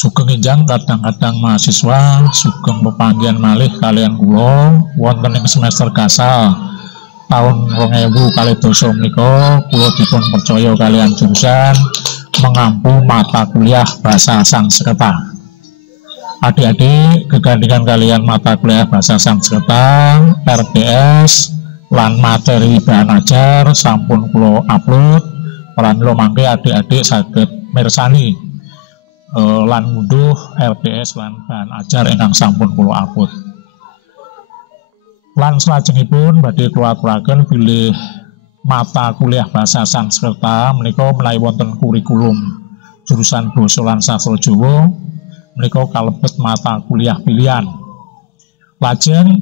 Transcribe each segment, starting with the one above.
Sugeng enjang kadang-kadang mahasiswa sugeng pepanggihan malih kalian kula wonten ing semester gasal tahun 2022 menika kula dipun percaya kalian jurusan mengampu mata kuliah Basa Sanskerta. Adik-adik gegandingan kalian mata kuliah Basa Sanskerta, RPS lan materi bahan ajar sampun kula upload. Pramila mangke adik-adik saged mirsani lan ngunduh RPS lan bahan ajar ingkang sampun kula upload. Lan salajengipun badhe kula aturaken bilih mata kuliah Basa Sanskerta menika menawi wonten kurikulum jurusan Basa lan Sastra Jawa menika kalebet mata kuliah pilihan. Lajeng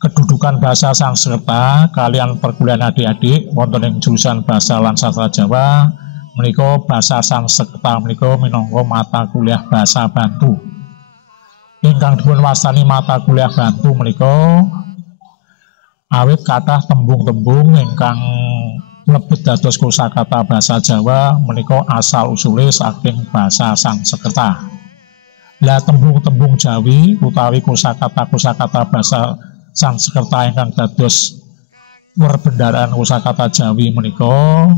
kedudukan Basa Sanskerta kalian perkuliahan adik-adik wonten ing jurusan Basa lan Sastra Jawa menika Basa Sanskerta menika minangka mata kuliah basa Bantu. Ingkang dipun wastani mata kuliah Bantu menika awit kathah tembung-tembung ingkang mlebet dados kosakata basa Jawa menika asal usule saking Basa Sanskerta. Lah tembung-tembung Jawi utawi kosakata basa Sanskerta ingkang dados perbendaharaan kosakata Jawi menika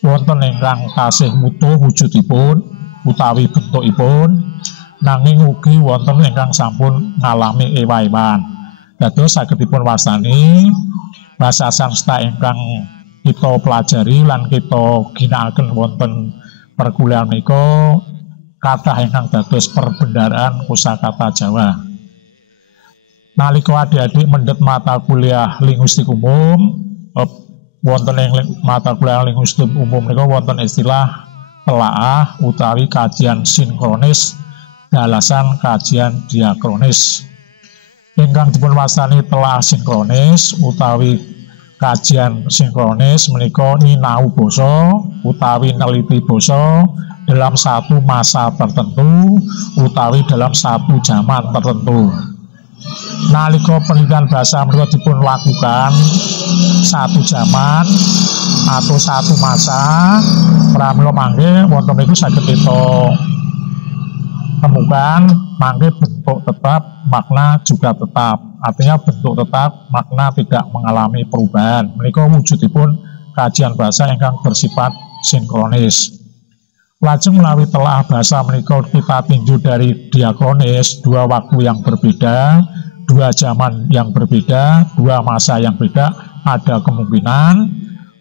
wonten ingkang tasih mutuh wujudipun utawi bentukipun, nanging ugi wonten ingkang sampun ngalami ewa-ewan. Dados saged dipun wastani Basa Sanskerta ingkang kita pelajari lan kita ginakaken wonten perkuliahan menika kathah ingkang dados perbendaharaan kosakata Jawa. Nalika adik-adik mendhet mata kuliah linguistik umum, wonten ing mata kuliah linguistik umum menika wonten istilah telaah utawi kajian sinkronis dalasan kajian diakronis. Ingkang dipun wastani telaah sinkronis utawi kajian sinkronis menika nyinau basa utawi neliti basa dalam satu masa tertentu utawi dalam satu zaman tertentu. Nalika penelitian bahasa menika dipun lakukan satu zaman atau satu masa, pramila mangke wonten niku saged kita temukan mangke bentuk tetap, makna juga tetap. Artinya bentuk tetap, makna tidak mengalami perubahan. Menika wujudipun kajian bahasa ingkang bersifat sinkronis. Lajeng menawi telah bahasa menika kita tinjau dari diakronis, dua waktu yang berbeda, dua zaman yang berbeda, dua masa yang beda, ada kemungkinan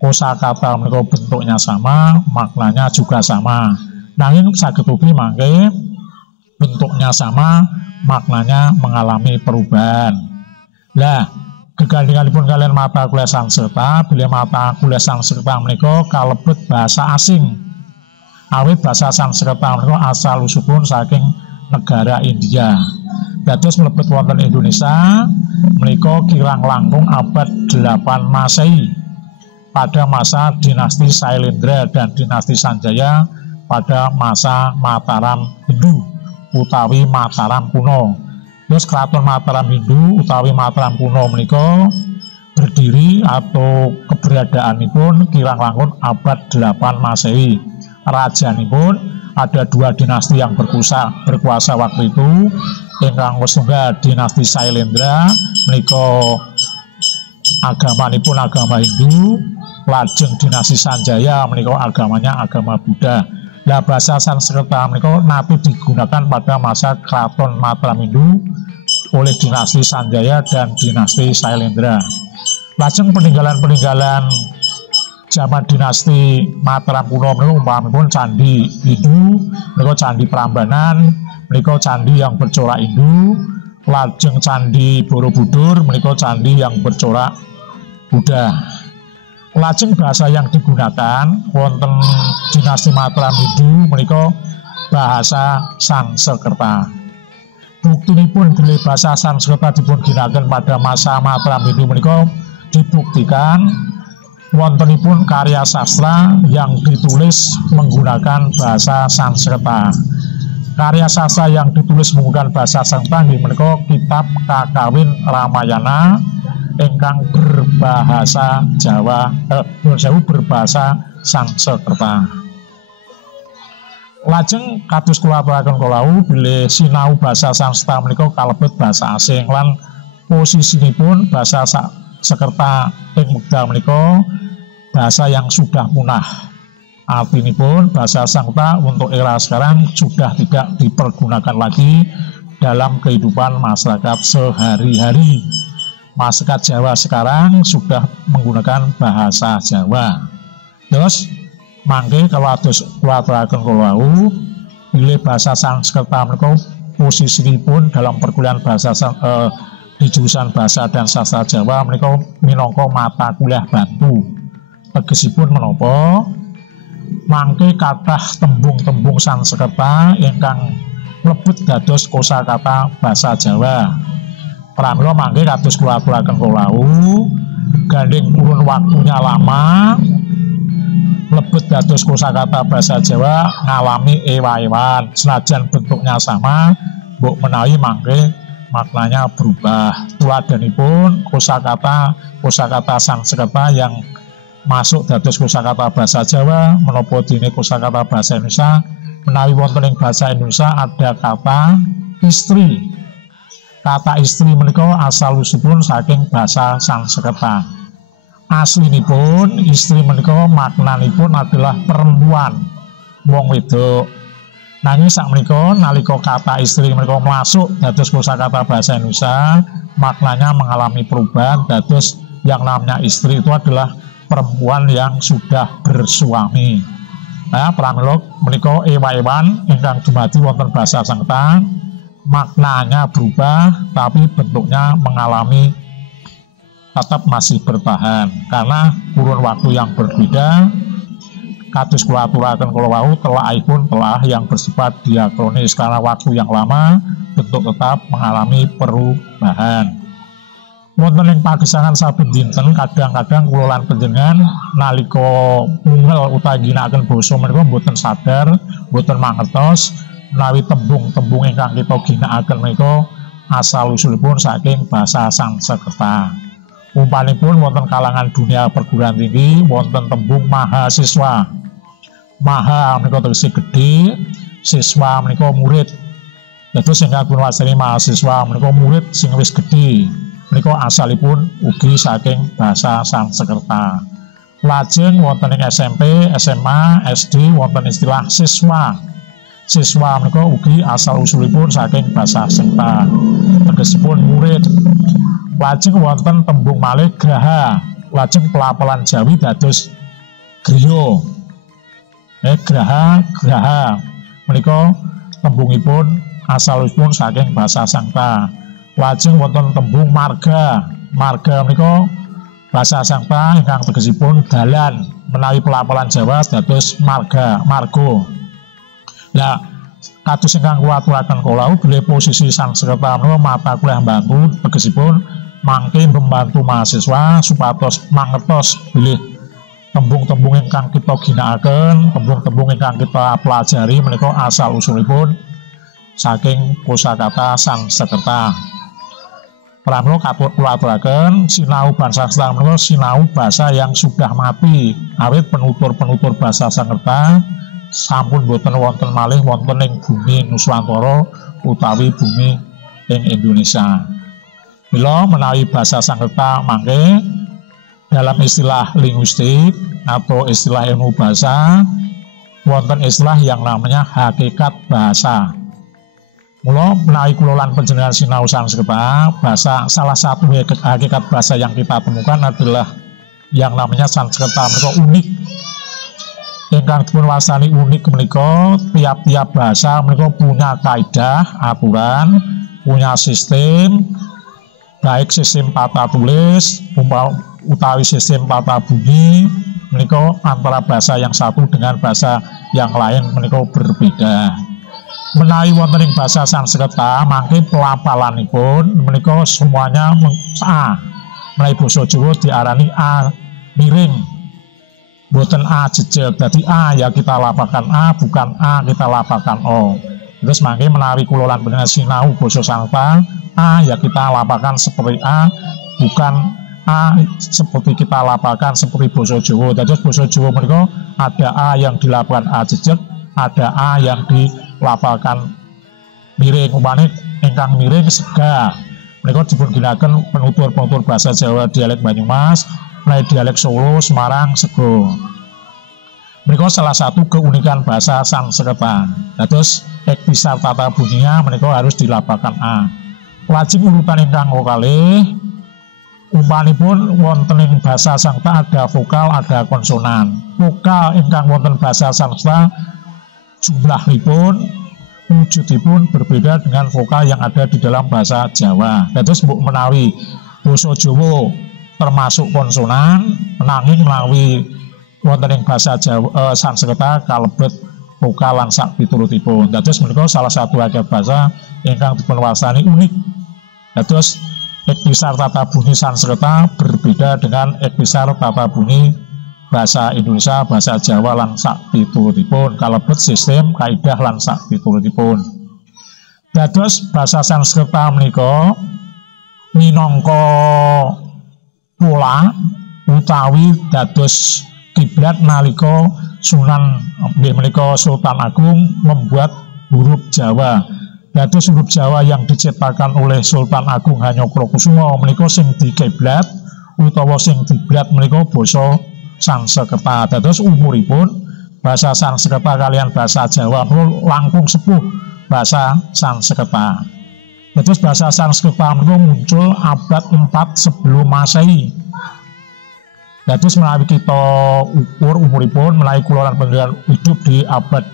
kosakata menika bentuknya sama, maknanya juga sama. Nanging saged ugi mangke bentuknya sama, maknanya mengalami perubahan. Lah, gegandinganipun kalian mata kuliah Sanskerta, bilih mata kuliah Sanskerta menika kalebet bahasa asing. Awit Basa Sanskerta menika asal usulipun saking negara India. Dados mlebet wonten Indonesia menika kirang langkung abad 8 Masehi pada masa dinasti Sailendra dan dinasti Sanjaya pada masa Mataram Hindu utawi Mataram kuno. Terus keraton Mataram Hindu utawi Mataram kuno menika berdiri atau keberadaanipun kirang langkung abad 8 Masehi. Rajanipun ada dua dinasti yang berkuasa waktu itu. Ingkang westunggal dinasti Sailendra menika agamanipun agama Hindu, lajeng dinasti Sanjaya menika agamanya agama Buddha. Lah Basa Sanskerta menika nate digunakan pada masa keraton Mataram Hindu oleh dinasti Sanjaya dan dinasti Sailendra. Lajeng peninggalan-peninggalan zaman dinasti Mataram kuno menika umpamipun candi Hindu, menika candi Prambanan, menika candi yang bercorak Hindu, lajeng candi Borobudur menika candi yang bercorak Buddha. Lajeng bahasa yang digunakan wonten dinasti Mataram Hindu menika bahasa Sanskerta. Buktinipun bilih basa Sanskerta dipun ginakaken pada masa Mataram Hindu menika dibuktikan wontenipun karya sastra yang ditulis menggunakan bahasa Sanskerta. Karya sastra yang ditulis menggunakan bahasa Sanskerta inggih menika kitab Kakawin Ramayana ingkang berbahasa Jawa berbahasa Sanskerta. Lajeng kados kula aturaken kala bilih sinau basa Sanskerta menika kalebet basa asing lan posisinipun basa Sanskerta ing wekdal menika bahasa yang sudah punah. Artinipun bahasa Sanskerta untuk era sekarang sudah tidak dipergunakan lagi dalam kehidupan masyarakat sehari-hari. Masyarakat Jawa sekarang sudah menggunakan bahasa Jawa. Terus mangke kalau atus kula aturaken kala bilih basa Sanskerta menika posisinipun dalam perkuliahan bahasa di jurusan bahasa dan sastra Jawa menika minangka mata kuliah bantu. Tegesipun menapa? Mangke kathah tembung-tembung Sanskerta ingkang mlebet dados kosakata basa Jawa. Pramila mangke kados kula aturaken kala gandeng kurun waktunya lama mlebet dados kosakata basa Jawa ngalami ewa-ewan senajan bentuknya sama mbok menawi mangke maknanya berubah. Tuladhanipun kosakata Sanskerta yang masuk dados kosakata basa Jawa menapa dene kosakata basa Indonesia menawi wonten ing basa Indonesia ada kata istri. Kata istri menika asal usulipun saking basa Sanskerta. Aslinipun istri menika maknanipun adalah perempuan, wong wedok. Nanging sakmenika nalika kata istri menika masuk dados kosakata basa Indonesia, maknanya mengalami perubahan dados yang namanya istri itu adalah perempuan yang sudah bersuami. Nah, pramila menika ewa-ewan ingkang dumadi wonten basa Sanskerta maknanya berubah tapi bentuknya mengalami tetap masih bertahan karena kurun waktu yang berbeda. Kados kula aturaken kala wau telah yang bersifat diakronis karena waktu yang lama bentuk tetap mengalami perubahan. Wonten ing pagesangan saben dinten kadang-kadang kula lan panjenengan nalika ungel utawi ginakaken basa menika mboten sadar, mboten mangertos menawi tembung-tembung ingkang kita ginakaken menika asal usulipun saking basa Sanskerta. Umpanipun wonten kalangan dunia perguruan tinggi wonten tembung mahasiswa. Maha menika tegese gedhe, siswa menika murid. Dados ingkang gunawasani mahasiswa menika murid sing wis gedhe. Menika asalipun ugi saking basa Sanskerta. Lajeng wonten ing SMP, SMA, SD wonten istilah siswa. Siswa menika ugi asal usulipun saking basa Sanskerta. Tegesipun murid. Lajeng wonten tembung malih graha. Lajeng pelapelan Jawi dados griya. Graha menika tembungipun asal usulipun saking basa Sanskerta. Lajeng wonten tembung marga. Marga menika basa Sanskerta ingkang tegesipun dalan. Menawi pelapelan Jawa dados margo. Nah, kados ingkang kula aturaken kala bilih posisi Sanskerta menika mata kuliah bantu tegesipun mangke membantu mahasiswa supados mangertos bilih tembung-tembung ingkang kita ginakaken, tembung-tembung ingkang kita pelajari menika asal usulipun saking kosakata Sanskerta. Pramila kula aturaken sinau basa Sanskerta menika sinau basa yang sudah mati awit penutur-penutur basa Sanskerta sampun boten wonten malih wonten ing bumi Nuswantara utawi bumi ing Indonesia. Mila menawi basa Sanskerta mangke dalam istilah linguistik atau istilah ilmu bahasa wonten istilah yang namanya hakikat bahasa. Mula menawi kula lan panjenengan sinau Sanskerta, bahasa salah satu hakikat bahasa yang kita temukan adalah yang namanya Sanskerta menika unik. Ingkang dipun wastani unik menika tiap-tiap bahasa menika punya kaidah, aturan, punya sistem, baik sistem tata tulis utawi sistem tata bunyi menika antara bahasa yang satu dengan bahasa yang lain menika berbeda. Menawi wonten ing basa Sanskerta mangke pelapalanipun menika semuanya a. Menawi basa Jawa diarani a miring. Boten A jejeg, dadi A ya kita lapakan A, bukan A kita lapakan O. Terus mangke menawi kula lan panjenengan sinau basa Sanskerta, A ya kita lapakan seperti A, bukan A seperti kita lapakan seperti basa Jawa. Dados basa Jawa menika ada A yang dilapakan A jejeg, ada a yang dilafalkan miring, umpamane ingkang miring sega. Mereka dipunginakaken penutur-penutur bahasa Jawa dialek Banyumas, mulai dialek Solo, Semarang, Sego. Mereka salah satu keunikan bahasa Sanskerta. Nah, terus ektisar tata bunyinya mereka harus dilafalkan a. Lajeng urutan ingkang kalih, umpanipun wonten ing basa Sanskerta ada vokal, ada konsonan. Vokal ingkang wonten basa Sanskerta jumlahipun wujudipun berbeda dengan vokal yang ada di dalam bahasa Jawa. Terus mbok menawi basa Jawa termasuk konsonan, nanging menawi wonten ing basa Jawa Sanskerta kalebet vokal lan sak piturutipun. Terus menika salah satu agam bahasa ingkang dipunwastani unik. Terus ektisar tata bunyi Sanskerta berbeda dengan ektisar tata bunyi bahasa Indonesia, bahasa Jawa lan sak piturutipun kalebet sistem kaidah lan sak piturutipun. Dados bahasa Sanskerta menika minangka pola utawi dados kiblat nalika Sunan menika Sultan Agung membuat huruf Jawa. Dados huruf Jawa yang diciptakan oleh Sultan Agung Hanyokrokusumo menika sing dikiblat utawa sing diblat menika basa Sanskerta. Dados umuripun bahasa Sanskerta kalian bahasa Jawa langkung sepuh bahasa Sanskerta. Dados bahasa Sanskerta menika muncul abad 4 sebelum Masehi. Dados menawi kita ukur umuripun menawi kula lan panjenengan hidup di abad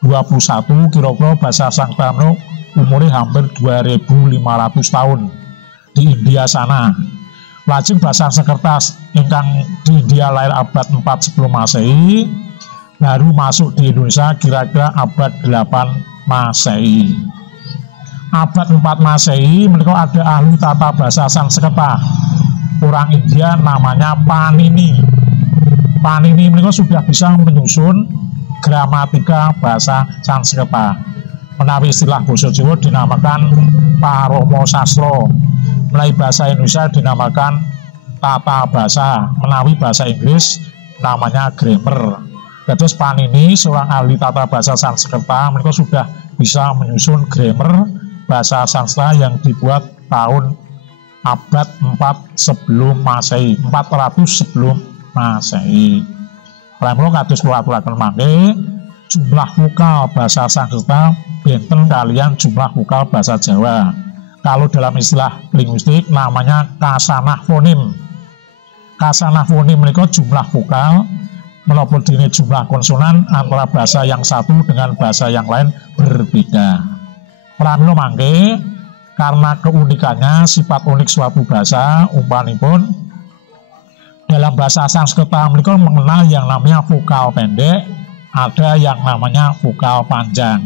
21 kira-kira bahasa Sanskerta menika umure hampir 2500 tahun di India sana. Lajeng bahasa Sanskerta ingkang di India lahir abad 4 sebelum Masehi, baru masuk di Indonesia kira-kira abad 8 Masehi. Abad 4 Masehi menika ada ahli tata bahasa Sanskerta, orang India namanya Panini. Panini menika sudah bisa menyusun gramatika bahasa Sanskerta. Menawi istilah basa Jawa dinamakan Paromo Sastro. Menawi bahasa Indonesia dinamakan tata bahasa, menawi bahasa Inggris namanya grammar. Terus Panini seorang ahli tata bahasa Sanskerta mereka sudah bisa menyusun grammar bahasa Sanskerta yang dibuat tahun abad 4 sebelum Masehi, 400 sebelum Masehi. Lamun kados kula aturaken mangke jumlah vokal bahasa Sanskerta benten kalian jumlah vokal bahasa Jawa. Kalau dalam istilah linguistik namanya kasanah fonim. Kasanah fonim menika jumlah vokal menapa dene jumlah konsonan antara bahasa yang satu dengan bahasa yang lain berbeda. Pramila mangke karena keunikannya sifat unik suatu bahasa umpanipun dalam bahasa Sanskerta menika mengenal yang namanya vokal pendek, ada yang namanya vokal panjang.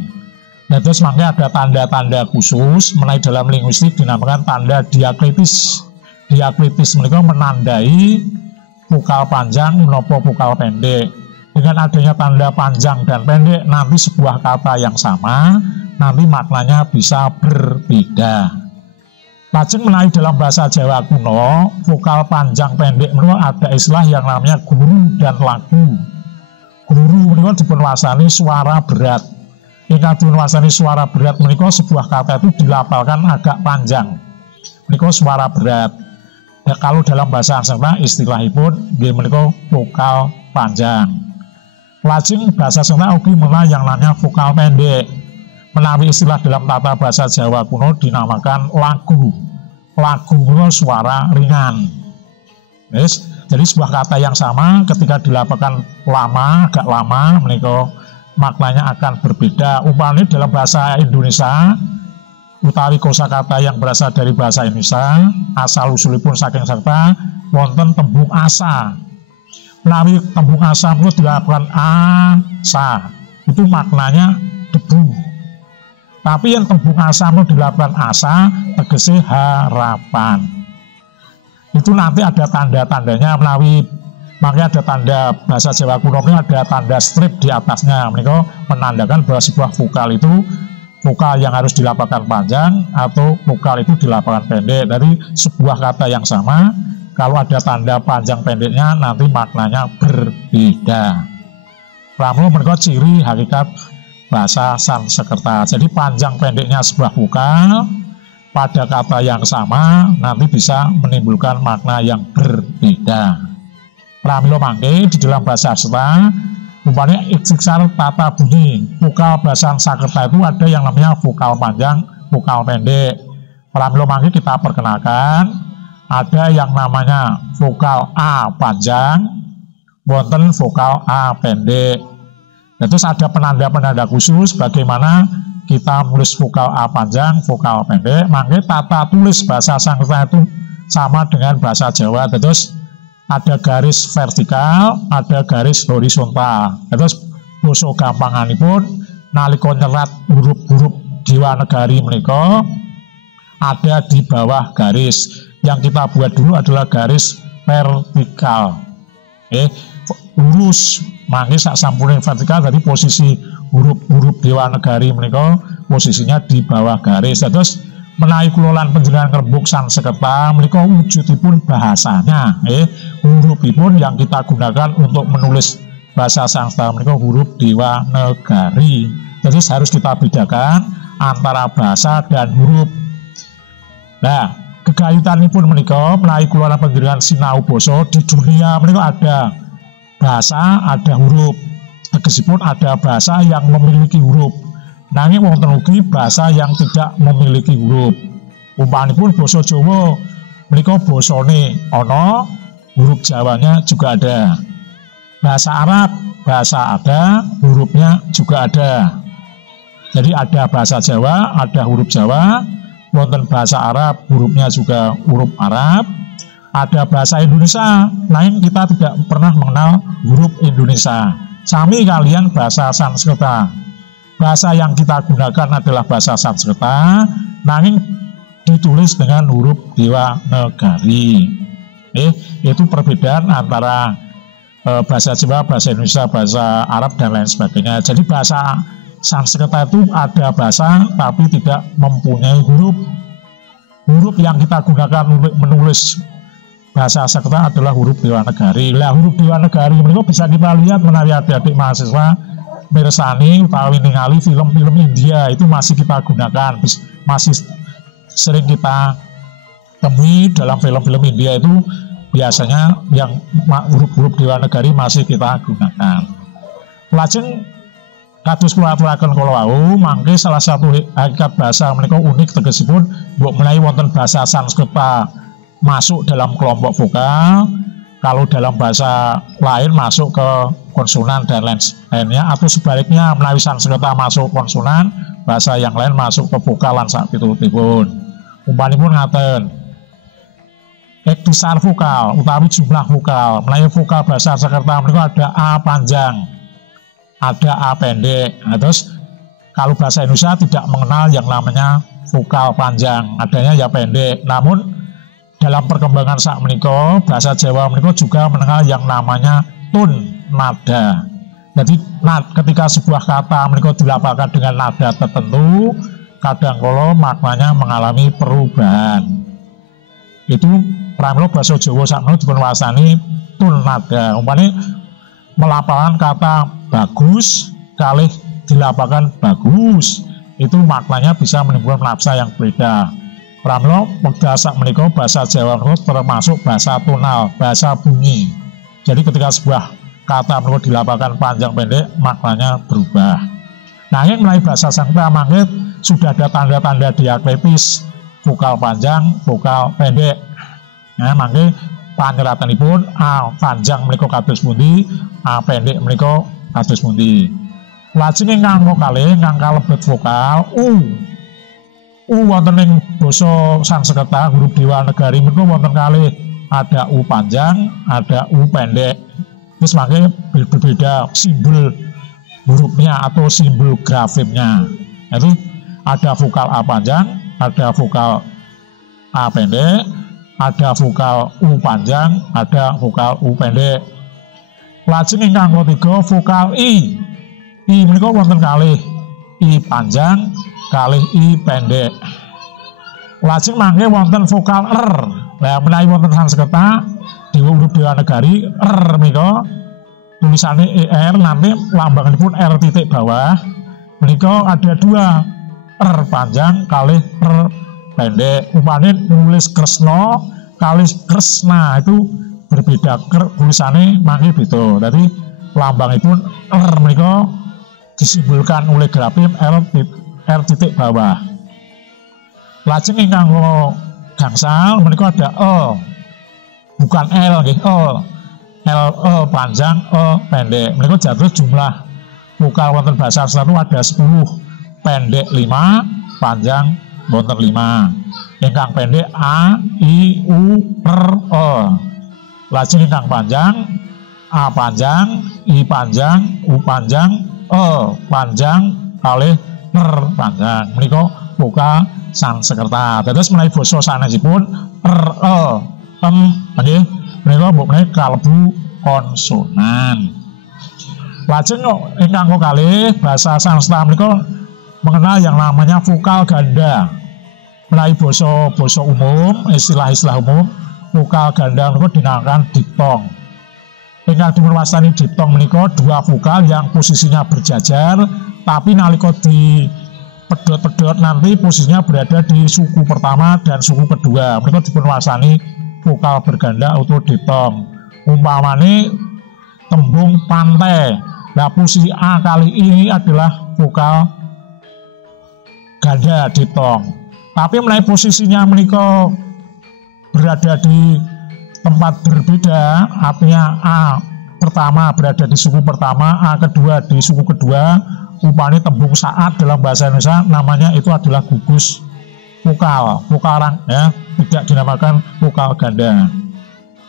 Dan terus makanya ada tanda-tanda khusus menaik dalam linguistik dinamakan tanda diakritis. Diakritis mereka menandai vokal panjang menapa vokal pendek. Dengan adanya tanda panjang dan pendek nanti sebuah kata yang sama nanti maknanya bisa berbeda. Lajeng menaik dalam bahasa Jawa kuno vokal panjang pendek mereka ada istilah yang namanya guru dan lagu. Guru mereka dipunwastani suara berat. Ingkang dipunwastani suara berat menika sebuah kata itu dilafalkan agak panjang. Menika suara berat. Ya, kalau dalam bahasa Sanskerta istilahipun nggih menika vokal panjang. Lajeng bahasa Sanskerta ugi mengenal yang namanya vokal pendek. Menawi istilah dalam tata bahasa Jawa kuno dinamakan lagu. Lagu menika suara ringan. Yes. Jadi sebuah kata yang sama ketika dilafalkan lama, agak lama menika maknanya akan berbeda. Umpamanya dalam bahasa Indonesia utawi kosakata yang berasal dari bahasa Indonesia asal usulipun saking Sanskerta wonten tembung asa. Menawi tembung asa itu dilakukan asa itu maknanya debu. Tapi yang tembung asa itu dilakukan asa tegese harapan. Itu nanti ada tanda-tandanya menawi makanya ada tanda bahasa Jawa kuno ini ada tanda strip di atasnya. Mereka menandakan bahwa sebuah vokal itu vokal yang harus dilafalkan panjang atau vokal itu dilafalkan pendek. Dari sebuah kata yang sama, kalau ada tanda panjang pendeknya nanti maknanya berbeda. Pramila menika ciri hakikat bahasa Sanskerta. Jadi panjang pendeknya sebuah vokal pada kata yang sama nanti bisa menimbulkan makna yang berbeda. Pramila mangke di dalam bahasa Sanskerta umpamanya iksar tata bunyi. Vokal bahasa Sanskerta itu ada yang namanya vokal panjang, vokal pendek. Pramila mangke kita perkenalkan ada yang namanya vokal A panjang, wonten vokal A pendek. Terus ada penanda-penanda khusus bagaimana kita menulis vokal A panjang, vokal pendek. Mangke tata tulis bahasa Sanskerta itu sama dengan bahasa Jawa. Terus ada garis vertikal, ada garis horizontal. Terus basa gampanganipun nalika nyerat huruf-huruf Dewanagari menika ada di bawah garis. Yang kita buat dulu adalah garis vertikal. Lurus, mangke sak sampune vertikal, jadi posisi huruf-huruf Dewanagari menika posisinya di bawah garis. Terus menawi kula lan panjenengan ngrembug Sanskerta menika wujudipun bahasanya, hurufipun yang kita gunakan untuk menulis bahasa Sanskerta menika huruf Dewanagari. Jadi harus kita bedakan antara bahasa dan huruf. Nah, gegayutanipun menika menawi kula lan panjenengan sinau basa di dunia menika ada bahasa, ada huruf. Tegesipun ada bahasa yang memiliki huruf. Nanging wonten ugi bahasa yang tidak memiliki huruf. Umpamipun basa Jawa menika basane ana, huruf Jawanya juga ada. Bahasa Arab, bahasa ada, hurufnya juga ada. Jadi ada bahasa Jawa, ada huruf Jawa, wonten bahasa Arab, hurufnya juga huruf Arab. Ada bahasa Indonesia, lain kita tidak pernah mengenal huruf Indonesia. Sami kalian bahasa Sanskerta. Bahasa yang kita gunakan adalah bahasa Sanskerta, nanging ditulis dengan huruf Dewanagari. Itu perbedaan antara bahasa Jawa, bahasa Indonesia, bahasa Arab dan lain sebagainya. Jadi bahasa Sanskerta itu ada bahasa tapi tidak mempunyai huruf. Huruf yang kita gunakan untuk menulis bahasa Sanskerta adalah huruf Dewanagari. Lah huruf Dewanagari menika bisa kita lihat menawi adik-adik mahasiswa mirsani utawi ningali film-film India itu masih kita gunakan, masih sering kita temui dalam film-film India itu biasanya yang huruf-huruf Dewanagari masih kita gunakan. Lajeng kados kula aturaken kala wau mangke salah satu hakikat bahasa menika unik tegesipun mbok menawi wonten bahasa Sanskerta masuk dalam kelompok vokal, kalau dalam bahasa lain masuk ke konsonan dan lainnya, atau sebaliknya menawi Sanskerta masuk konsonan, bahasa yang lain masuk ke vokal lan sak pitulutipun. Umpanipun ngaten. Ikhtisar vokal utawi jumlah vokal. Menawi vokal bahasa Sanskerta menika ada A panjang, ada A pendek. Nah, terus kalau bahasa Indonesia tidak mengenal yang namanya vokal panjang, adanya ya pendek. Namun dalam perkembangan sak menika bahasa Jawa menika juga mengenal yang namanya tun nada. Jadi ketika sebuah kata menika dilapatkan dengan nada tertentu, kadang kala maknanya mengalami perubahan. Itu pramila basa Jawa sak menika dipunwastani tun nada. Umpamane melapatkan kata bagus kalih dilapatkan bagus, itu maknanya bisa menimbulkan nafsa yang berbeda. Pramila bahasa menika bahasa Jawa menika termasuk bahasa tonal, bahasa bunyi. Jadi ketika sebuah kata menika dilapatkan panjang pendek, maknanya berubah. Nah, ini melalui bahasa Sanskerta mangke sudah ada tanda-tanda diakritis, vokal panjang, vokal pendek. Nah, mangke panyeratanipun A panjang menika kados pundi, A pendek menika kados pundi. Lajeng ingkang kalih ingkang kalebet vokal wonten ing basa Sanskerta huruf Dewanagari menika wonten kalih, ada U panjang, ada U pendek. Terus makanya berbeda simbol hurufnya atau simbol grafemnya. Jadi ada vokal A panjang, ada vokal A pendek, ada vokal U panjang, ada vokal U pendek. Lajeng ingkang ketiga vokal I. I menika wonten kalih, I panjang kalih I pendek. Lajeng mangke wonten vokal R. Nah, menawi wonten Sanskerta di huruf Dewanagari R menika tulisannya ER, nanti lambangipun R titik bawah. Menika ada dua, R panjang kali R pendek. Umpamanya nulis Kresna kali Kresna itu berbeda, tulisannya mangke beda. Jadi lambangipun R menika disimbolkan oleh grafim R titik bawah. Lajeng ingkang gangsal menika ada E, bukan L nggih, E panjang, E pendek. Menika jatuh jumlah vokal wonten basa Sanskerta ada 10, pendek 5, panjang wonten 5. Ingkang pendek A, I, U, R, E. Lajeng ingkang panjang A panjang, I panjang, U panjang, E panjang kalih R panjang. Menika vokal Sanskerta. Dados menawi basa sanesipun R, E, M nggih menika menika kalebu konsonan. Lajeng ingkang kalih basa Sanskerta menika mengenal yang namanya vokal ganda. Menawi basa umum, istilah-istilah umum, vokal ganda menika dinamakan diphthong. Ingkang dipunwastani diphthong menika dua vokal yang posisinya berjajar, tapi nalika di pedot-pedot nanti posisinya berada di suku pertama dan suku kedua. Menika dipunwastani vokal berganda atau diphthong. Umpamane tembung pantai, nah posisi A kali ini adalah vokal ganda diphthong. Tapi menawi posisinya menika berada di tempat berbeda, artinya A pertama berada di suku pertama, A kedua di suku kedua. Upani tembung saat dalam bahasa Indonesia namanya itu adalah gugus vokal rang ya, tidak dinamakan vokal ganda.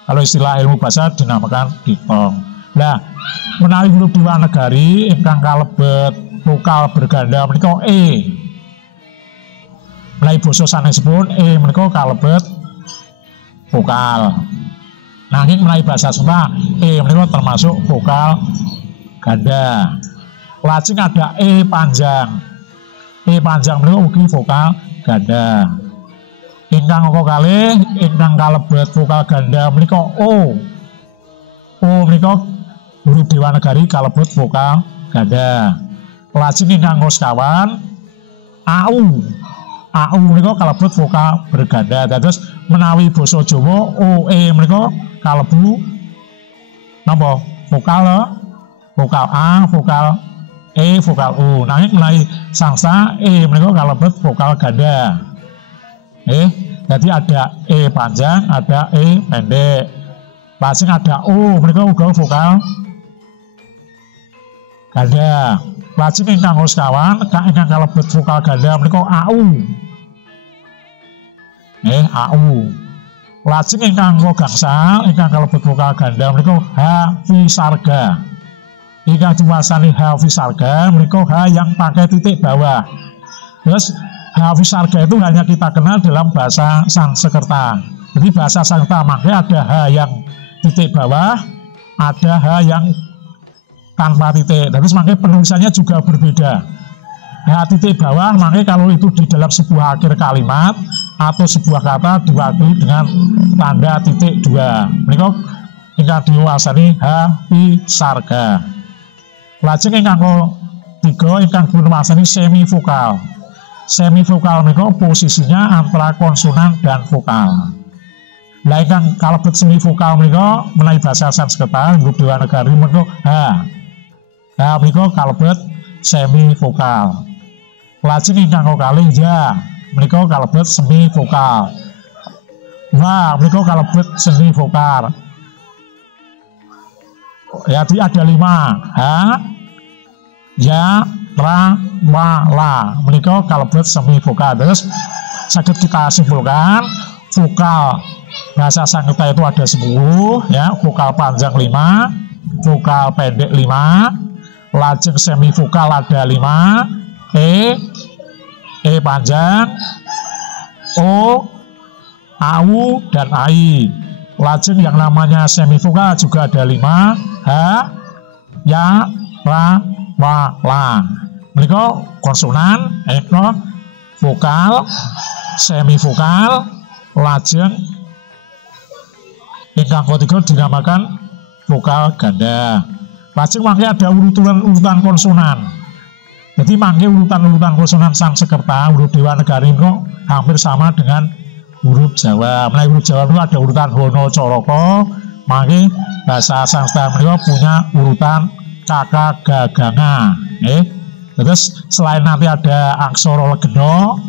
Kalau istilah ilmu bahasa dinamakan diphthong. Nah, menawi huruf Dewanagari ingkang kalebet vokal berganda menika E. Menawi basa sanesipun E menika kalebet vokal. Nanging menawi basa Sunda E menika termasuk vokal ganda. Lajeng ada E panjang. E panjang menika ugi vokal ganda. Ingkang kalih ingkang kalebet vokal ganda menika O. O menika huruf Dewanagari kalebet vokal ganda. Lajeng ingkang sekawan AU. AU menika kalebet vokal berganda. Dados menawi basa Jawa OE menika kalebu napa? Vokal A, vokal E, vokal U. Nanging menawi Sanskerta E menika kalebet vokal ganda. Jadi ada E panjang, ada E pendek. Lajeng ada O menika uga vokal ganda. Lajeng ingkang sekawan ingkang kalebet vokal ganda menika AU. AU. Lajeng ingkang gangsal ingkang kalebet vokal ganda menika H visarga. Ingkang diwastani H visarga menika H yang pakai titik bawah. Terus H visarga itu hanya kita kenal dalam bahasa Sanskerta. Jadi bahasa Sanskerta makanya ada H yang titik bawah, ada H yang tanpa titik. Terus makanya penulisannya juga berbeda. H titik bawah makanya kalau itu di dalam sebuah akhir kalimat atau sebuah kata diwakili dengan tanda titik 2. Menika ingkang diwastani H visarga. Lajeng ingkang tiga ingkang diwastani semivokal. Semivokal menika posisinya antara konsonan dan vokal. Lah ingkang kalebet semivokal menika menawi basa Sanskerta huruf Dewanagari menika H. H menika kalebet semivokal. Lajeng ingkang kalih ya menika kalebet semivokal. Wah menika kalebet semivokal. Jadi ada 5 H, ya, ra, wa, la. Menika kalebet semivokal. Terus sakit kita simpulkan vokal bahasa Sanskerta itu ada 10 ya, vokal panjang 5, vokal pendek 5, lajeng semivokal ada 5, E panjang, O, AU dan AI. Lajeng yang namanya semivokal juga ada 5, H, ya, ra, wa, la. Menika konsonan, vokal, semivokal, lajeng ingkang ketiga dinamakan vokal ganda. Lajeng mangke ada urutan konsonan. Jadi mangke urutan konsonan Sanskerta, huruf Dewa Negari itu hampir sama dengan huruf Jawa. Menawi huruf Jawa itu ada urutan Hono Coroko, mangke bahasa Sanskerta mereka punya urutan Kaka Gaganga. Terus selain nanti ada aksara legena,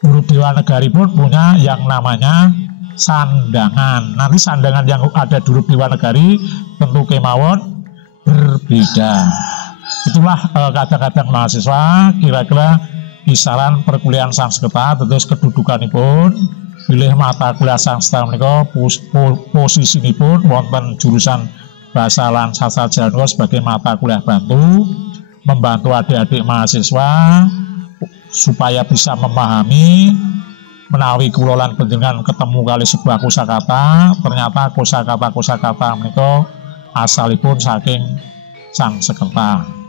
huruf Dewa Negari pun punya yang namanya sandangan. Nanti sandangan yang ada di huruf Dewa Negari tentu kemawon berbeda. Itulah kadang-kadang mahasiswa kira-kira kisaran perkuliahan Sanskerta, terus kedudukanipun pilih mata kuliah Sanskerta menika posisinipun wonten jurusan bahasa lan sastra Jawa sebagai mata kuliah bantu, membantu adik-adik mahasiswa supaya bisa memahami menawi kula lan panjenengan ketemu kali sebuah kosakata, ternyata kosakata menika asalipun saking Sanskerta.